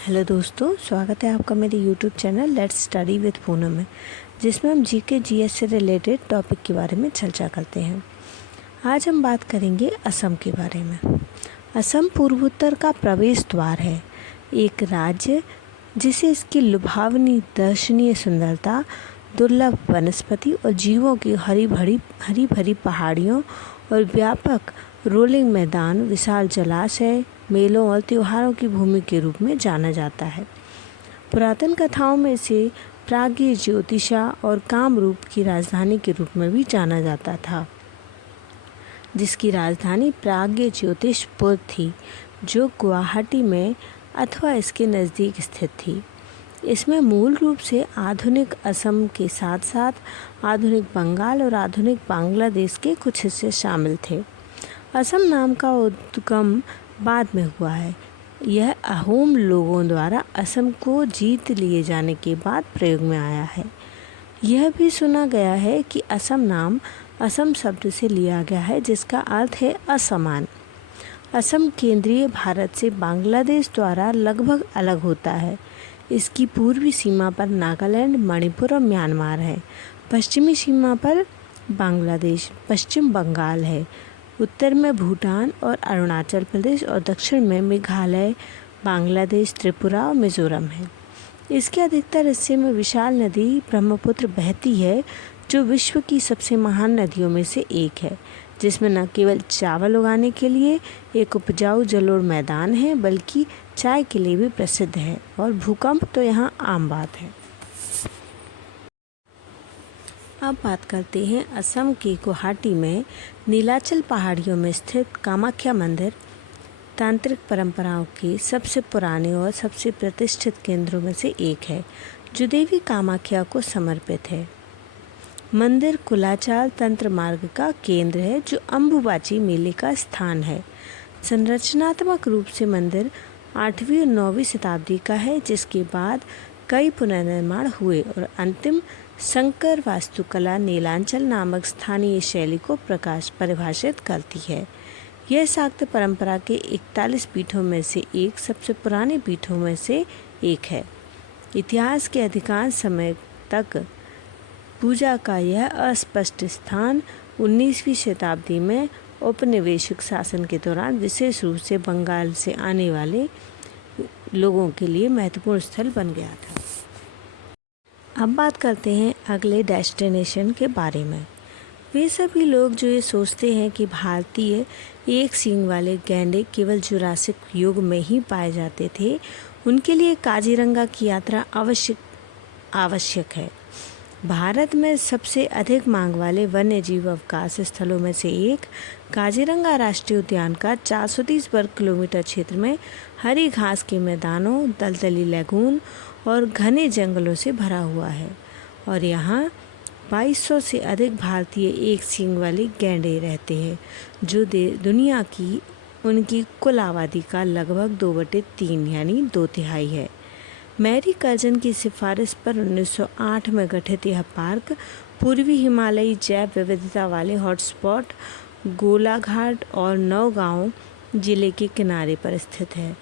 Hello दोस्तों, स्वागत है आपका मेरे YouTube channel let's study with Poonam में, जिसमें हम जीके जीएस से रिलेटेड टॉपिक के बारे में चर्चा करते हैं। आज हम बात करेंगे असम के बारे में। असम पूर्वोत्तर का प्रवेश द्वार है, एक राज्य जिसे इसकी लुभावनी दर्शनीय सुंदरता, दुर्लभ वनस्पति और जीवों की हरी भरी पहाड़ियों और व्यापक रोलिंग मैदान, विशाल जलाशय, मेलों और त्योहारों की भूमि के रूप में जाना जाता है। पुरातन कथाओं में इसे प्राज्ञ ज्योतिषा और कामरूप की राजधानी के रूप में भी जाना जाता था, जिसकी राजधानी प्राज्ञ ज्योतिषपुर थी, जो गुवाहाटी में अथवा इसके नज़दीक स्थित थी। इसमें मूल रूप से आधुनिक असम के साथ साथ आधुनिक बंगाल और आधुनिक बांग्लादेश के कुछ हिस्से शामिल थे। असम नाम का उद्गम बाद में हुआ है। यह अहोम लोगों द्वारा असम को जीत लिए जाने के बाद प्रयोग में आया है। यह भी सुना गया है कि असम नाम असम शब्द से लिया गया है, जिसका अर्थ है असमान। असम केंद्रीय भारत से बांग्लादेश द्वारा लगभग अलग होता है। इसकी पूर्वी सीमा पर नागालैंड, मणिपुर और म्यांमार है। पश्चिमी सीमा पर बांग्लादेश, पश्चिम बंगाल है। उत्तर में भूटान और अरुणाचल प्रदेश और दक्षिण में मेघालय, बांग्लादेश, त्रिपुरा और मिजोरम है। इसके अधिकतर हिस्से में विशाल नदी ब्रह्मपुत्र बहती है, जो विश्व की सबसे महान नदियों में से एक है, जिसमें न केवल चावल उगाने के लिए एक उपजाऊ जलोढ़ मैदान है, बल्कि चाय के लिए भी प्रसिद्ध है, और भूकंप तो यहाँ आम बात है। अब बात करते हैं असम के गुवाहाटी में नीलाचल पहाड़ियों में स्थित कामाख्या मंदिर। तांत्रिक परंपराओं के सबसे पुराने और सबसे प्रतिष्ठित केंद्रों में से एक है, जो देवी कामाख्या को समर्पित है। मंदिर कुलाचाल तंत्र मार्ग का केंद्र है, जो अम्बुबाची मेले का स्थान है। संरचनात्मक रूप से मंदिर 8वीं और 9वीं शताब्दी का है, जिसके बाद कई पुनर्निर्माण हुए और अंतिम संकर वास्तुकला नीलांचल नामक स्थानीय शैली को परिभाषित करती है। यह शाक्त परंपरा के 41 पीठों में से एक सबसे पुराने पीठों में से एक है। इतिहास के अधिकांश समय तक पूजा का यह अस्पष्ट स्थान 19वीं शताब्दी में औपनिवेशिक शासन के दौरान विशेष रूप से बंगाल से आने वाले लोगों के लिए महत्वपूर्ण स्थल बन गया था। अब बात करते हैं अगले डेस्टिनेशन के बारे में। वे सभी लोग जो ये सोचते हैं कि भारतीय एक सींग वाले गैंडे केवल जुरासिक युग में ही पाए जाते थे, उनके लिए काजीरंगा की यात्रा आवश्यक है। भारत में सबसे अधिक मांग वाले वन्य जीव अवकाश स्थलों में से एक काजीरंगा राष्ट्रीय उद्यान का 430 वर्ग किलोमीटर क्षेत्र में हरी घास के मैदानों, दलदली लैगून और घने जंगलों से भरा हुआ है, और यहाँ 2200 से अधिक भारतीय एक सींग वाले गैंडे रहते हैं, जो दुनिया की उनकी कुल आबादी का लगभग 2/3 यानी 2/3 है। मैरी कर्जन की सिफारिश पर 1908 में गठित यह पार्क पूर्वी हिमालयी जैव विविधता वाले हॉटस्पॉट गोलाघाट और नौगांव जिले के किनारे पर स्थित है।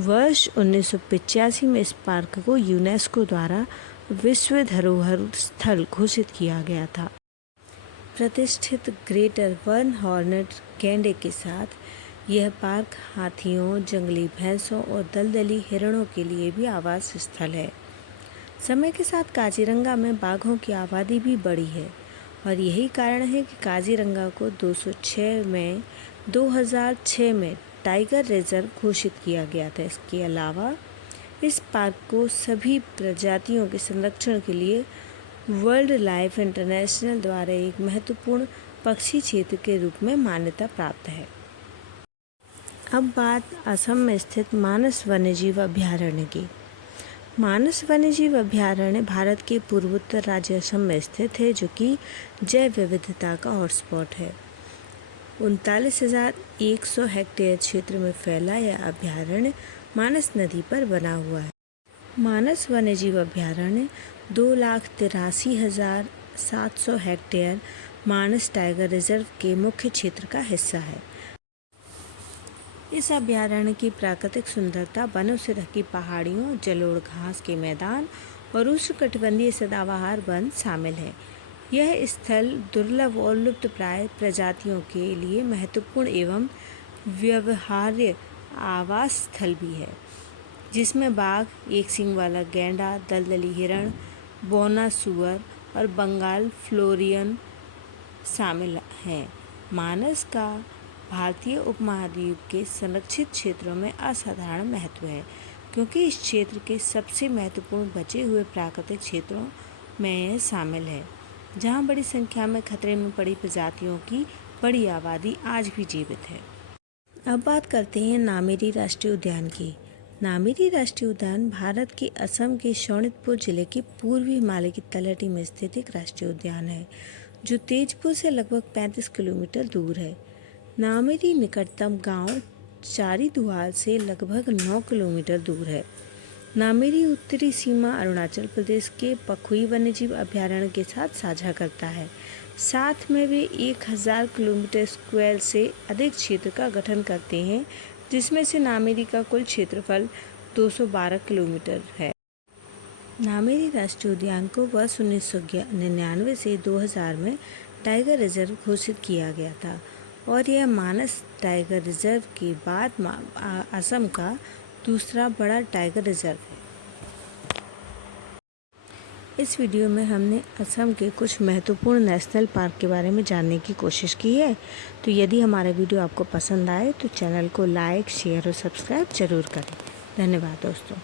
वर्ष 1985 में इस पार्क को यूनेस्को द्वारा विश्व धरोहर स्थल घोषित किया गया था। प्रतिष्ठित ग्रेटर वन हॉर्नेट गैंडे के साथ यह पार्क हाथियों, जंगली भैंसों और दलदली हिरणों के लिए भी आवास स्थल है। समय के साथ काजीरंगा में बाघों की आबादी भी बढ़ी है, और यही कारण है कि काजीरंगा को 2006 में टाइगर रिजर्व घोषित किया गया था। इसके अलावा इस पार्क को सभी प्रजातियों के संरक्षण के लिए वर्ल्ड लाइफ इंटरनेशनल द्वारा एक महत्वपूर्ण पक्षी क्षेत्र के रूप में मान्यता प्राप्त है। अब बात असम में स्थित मानस वन्यजीव अभयारण्य की। मानस वन्यजीव अभयारण्य भारत के पूर्वोत्तर राज्य असम में स्थित है, जो कि जैव विविधता का हॉटस्पॉट है। 39,100 हेक्टेयर क्षेत्र में फैला यह अभयारण्य मानस नदी पर बना हुआ है। मानस वन्यजीव अभयारण्य 2,83,700 हेक्टेयर मानस टाइगर रिजर्व के मुख्य क्षेत्र का हिस्सा है। इस अभयारण्य की प्राकृतिक सुंदरता वनों से ढकी पहाड़ियों, जलोढ़ घास के मैदान और उष्णकटिबंधीय सदाबहार वन शामिल है। यह स्थल दुर्लभ और लुप्तप्राय प्रजातियों के लिए महत्वपूर्ण एवं व्यवहार्य आवास स्थल भी है, जिसमें बाघ, एक सींग वाला गैंडा, दलदली हिरण, बौना सूअर और बंगाल फ्लोरियन शामिल हैं। मानस का भारतीय उपमहाद्वीप के संरक्षित क्षेत्रों में असाधारण महत्व है, क्योंकि इस क्षेत्र के सबसे महत्वपूर्ण बचे हुए प्राकृतिक क्षेत्रों में यह शामिल है, जहां बड़ी संख्या में खतरे में पड़ी प्रजातियों की बड़ी आबादी आज भी जीवित है। अब बात करते हैं नामेरी राष्ट्रीय उद्यान की। नामेरी राष्ट्रीय उद्यान भारत के असम के शोणितपुर जिले के पूर्वी हिमालय की तलहटी में स्थित एक राष्ट्रीय उद्यान है, जो तेजपुर से लगभग 35 किलोमीटर दूर है। नामेरी निकटतम गांव चारीदुआल से लगभग 9 किलोमीटर दूर है। नामेरी उत्तरी सीमा अरुणाचल प्रदेश के पखुई वन्यजीव अभयारण्य के साथ साझा करता है। साथ में वे 1000 किलोमीटर स्क्वायर से अधिक क्षेत्र का गठन करते हैं, जिसमें से नामेरी का कुल क्षेत्रफल 212 किलोमीटर है। नामेरी राष्ट्रीय उद्यान को वर्ष 1999 से 2000 में टाइगर रिजर्व घोषित किया गया था और यह मानस टाइगर रिजर्व के बाद असम का दूसरा बड़ा टाइगर रिजर्व है। इस वीडियो में हमने असम के कुछ महत्वपूर्ण नेशनल पार्क के बारे में जानने की कोशिश की है। तो यदि हमारा वीडियो आपको पसंद आए तो चैनल को लाइक, शेयर और सब्सक्राइब जरूर करें। धन्यवाद दोस्तों।